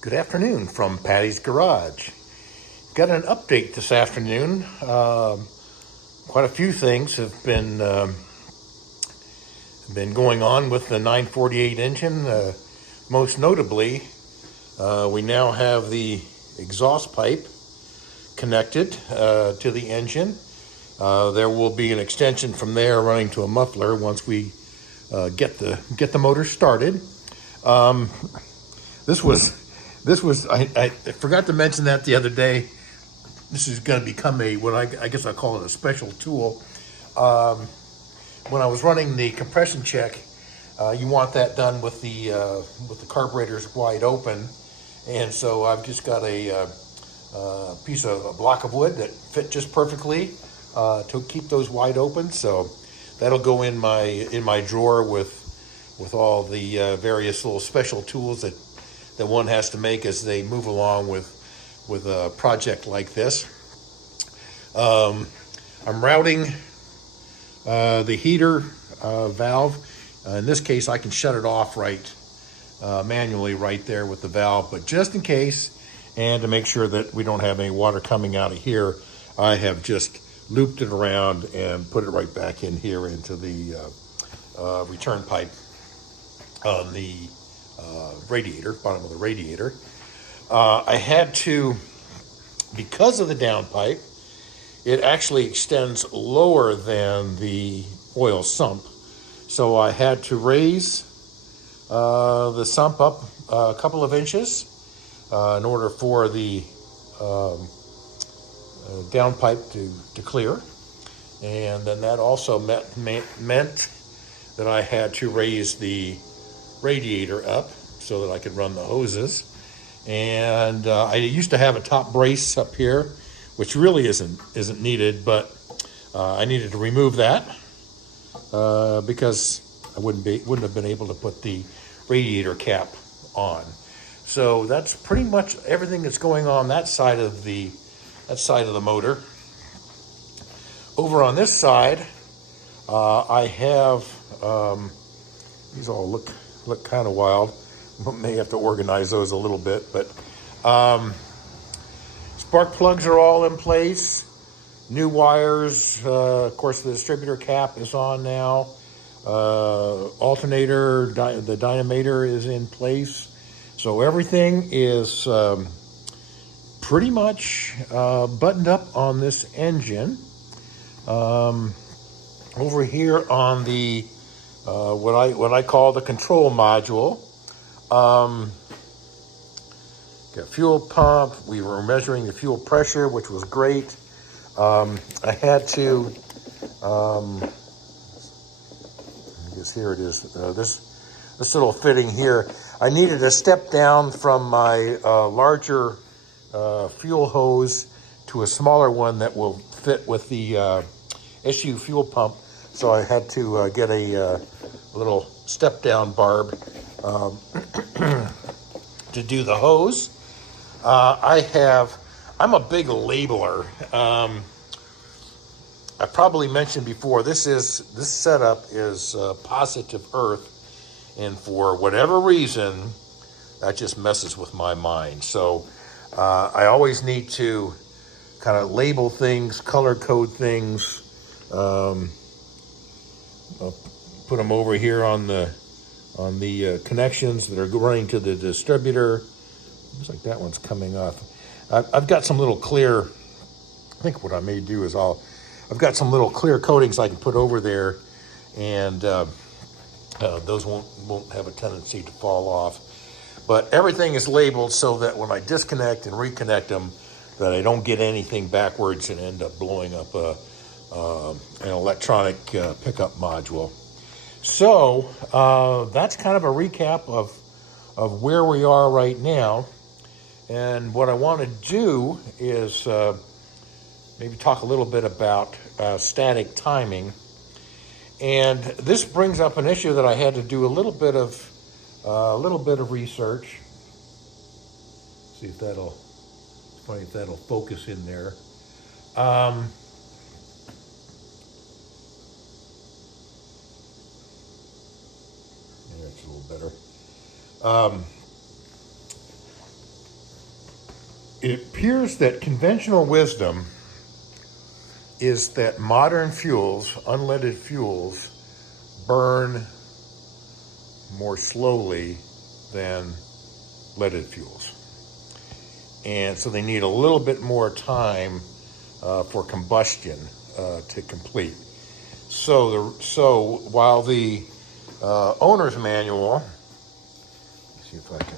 Good afternoon from Patty's Garage. Got an update this afternoon. Quite a few things have been going on with the 948 engine. Most notably, we now have the exhaust pipe connected to the engine. There will be an extension from there running to a muffler once we get the motor started. This was I forgot to mention that the other day. This is going to become I guess I call it a special tool. When I was running the compression check, you want that done with the carburetors wide open, and so I've just got a block of wood that fit just perfectly to keep those wide open. So that'll go in my drawer with all the various little special tools that one has to make as they move along with a project like this. I'm routing the heater valve. In this case, I can shut it off manually right there with the valve, but just in case, and to make sure that we don't have any water coming out of here, I have just looped it around and put it right back in here into the return pipe on the radiator, bottom of the radiator. I had to, because of the downpipe, it actually extends lower than the oil sump. So I had to raise the sump up a couple of inches in order for the downpipe to clear. And then that also meant that I had to raise the radiator up so that I could run the hoses. And I used to have a top brace up here, which really isn't needed, but I needed to remove that because I wouldn't have been able to put the radiator cap on. So that's pretty much everything that's going on that side of the motor. Over on this side, I have these all look kind of wild. May have to organize those a little bit, but spark plugs are all in place. New wires. Of course, the distributor cap is on now. Alternator, the dynamometer is in place. So everything is pretty much buttoned up on this engine. Over here on the what I call the control module. Got fuel pump. We were measuring the fuel pressure, which was great. I had to, I guess here it is. This little fitting here. I needed a step down from my larger fuel hose to a smaller one that will fit with the SU fuel pump. So I had to get a little step down barb to do the hose. I'm a big labeler. I probably mentioned before, this setup is positive earth, and for whatever reason, that just messes with my mind. So I always need to kind of label things, color code things. I'll put them over here on the connections that are running to the distributor. Looks like that one's coming off. I've got some little clear. I think what I may do is I've got some little clear coatings I can put over there, and those won't have a tendency to fall off. But everything is labeled so that when I disconnect and reconnect them, that I don't get anything backwards and end up blowing up an electronic pickup module. So that's kind of a recap of where we are right now. And what I want to do is maybe talk a little bit about static timing. And this brings up an issue that I had to do a little bit of research. See if that'll focus in there. It's a little better. It appears that conventional wisdom is that modern fuels, unleaded fuels, burn more slowly than leaded fuels. And so they need a little bit more time for combustion to complete. So while the owner's manual, let's see if I can.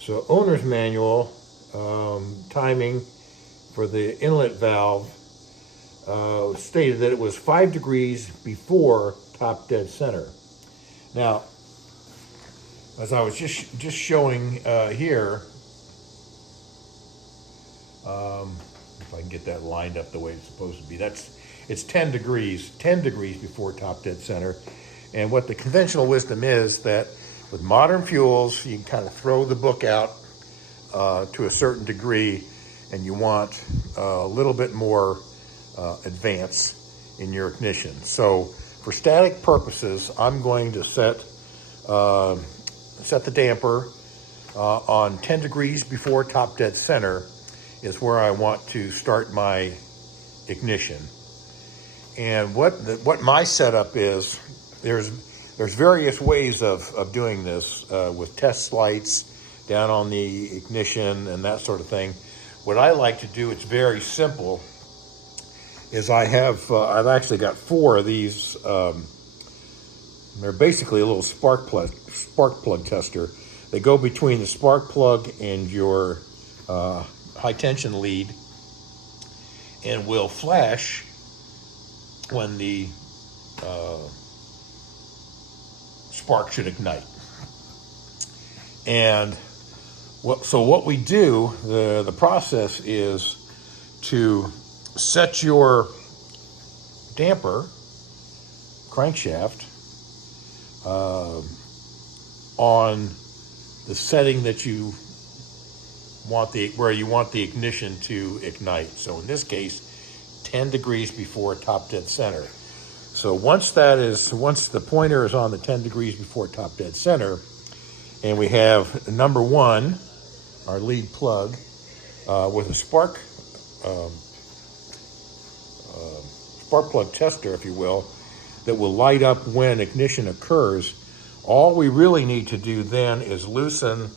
So owner's manual timing for the inlet valve stated that it was 5 degrees before top dead center. Now, as I was just showing here, if I can get that lined up the way it's supposed to be, it's 10 degrees before top dead center. And what the conventional wisdom is that with modern fuels, you can kind of throw the book out to a certain degree, and you want a little bit more advance in your ignition. So for static purposes, I'm going to set the damper on 10 degrees before top dead center is where I want to start my ignition. And what my setup is, there's various ways of doing this with test lights down on the ignition and that sort of thing. What I like to do, it's very simple, is I've actually got 4 of these. They're basically a little spark plug tester. They go between the spark plug and your high tension lead, and will flash when the spark should ignite. And what we do, the process is to set your damper crankshaft on the setting that you want where you want the ignition to ignite. So in this case, 10 degrees before top dead center. So once the pointer is on the 10 degrees before top dead center, and we have number 1, our lead plug, with a spark plug tester, if you will, that will light up when ignition occurs. All we really need to do then is loosen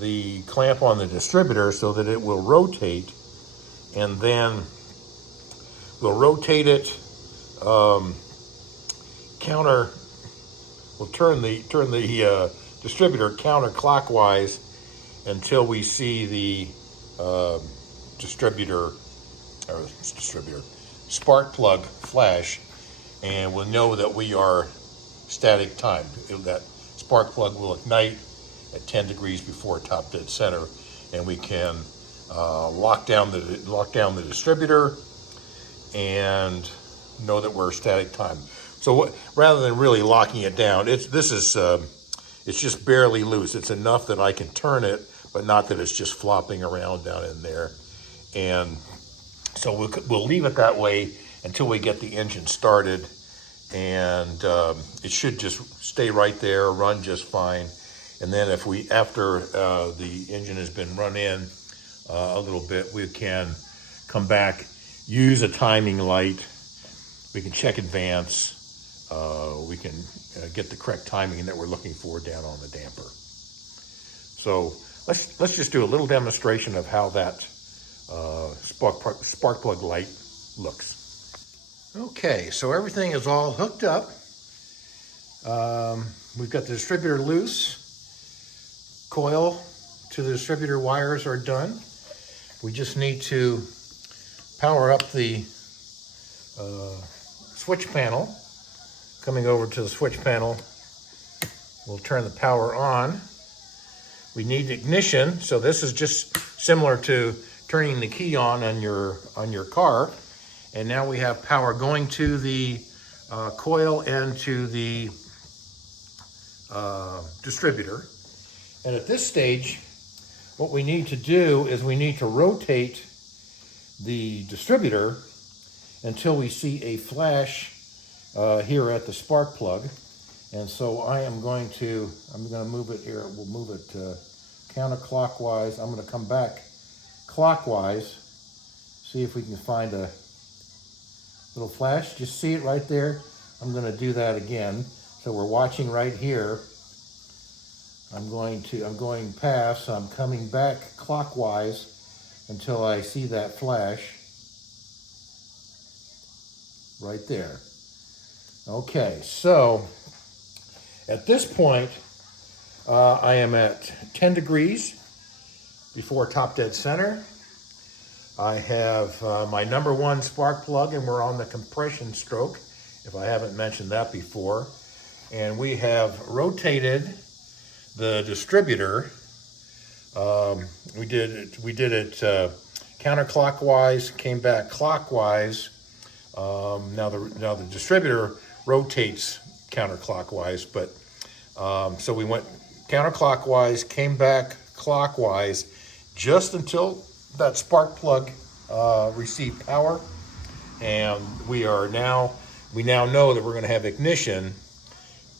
the clamp on the distributor so that it will rotate, and then we'll rotate it we'll turn the distributor counterclockwise until we see the spark plug flash, and we'll know that we are static timed. That spark plug will ignite at 10 degrees before top dead center, and we can lock down the distributor and know that we're static time. So rather than really locking it down, it's just barely loose. It's enough that I can turn it, but not that it's just flopping around down in there. And so we'll leave it that way until we get the engine started, and it should just stay right there, run just fine. And then after the engine has been run in a little bit, we can come back, use a timing light. We can check advance. We can get the correct timing that we're looking for down on the damper. So let's just do a little demonstration of how that spark plug light looks. Okay, so everything is all hooked up. We've got the distributor loose. Coil to the distributor wires are done. We just need to power up the switch panel. Coming over to the switch panel, we'll turn the power on. We need ignition, so this is just similar to turning the key on your car. And now we have power going to the coil and to the distributor. And at this stage, what we need to do is we need to rotate the distributor until we see a flash here at the spark plug. And so I'm going to move it here. We'll move it counterclockwise. I'm going to come back clockwise. See if we can find a little flash. Just see it right there. I'm going to do that again. So we're watching right here. I'm going past. So I'm coming back clockwise until I see that flash right there. Okay, so at this point, I am at 10 degrees before top dead center. I have my number one spark plug, and we're on the compression stroke, if I haven't mentioned that before. And we have rotated the distributor. We did it counterclockwise, came back clockwise. Now the distributor rotates counterclockwise, but so we went counterclockwise, came back clockwise, just until that spark plug received power, and we now know that we're going to have ignition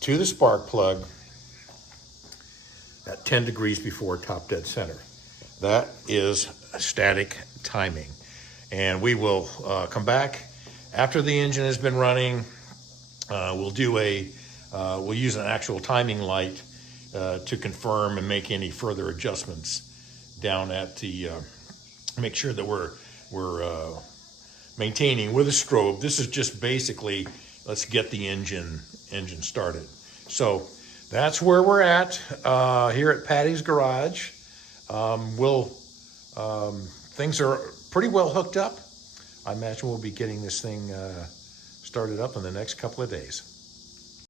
to the spark plug at 10 degrees before top dead center. That is static timing, and we will come back after the engine has been running. We'll use an actual timing light to confirm and make any further adjustments down at the make sure that we're maintaining with a strobe. This is just basically, let's get the engine started. So that's where we're at here at Patty's Garage. Things are pretty well hooked up. I imagine we'll be getting this thing started up in the next couple of days.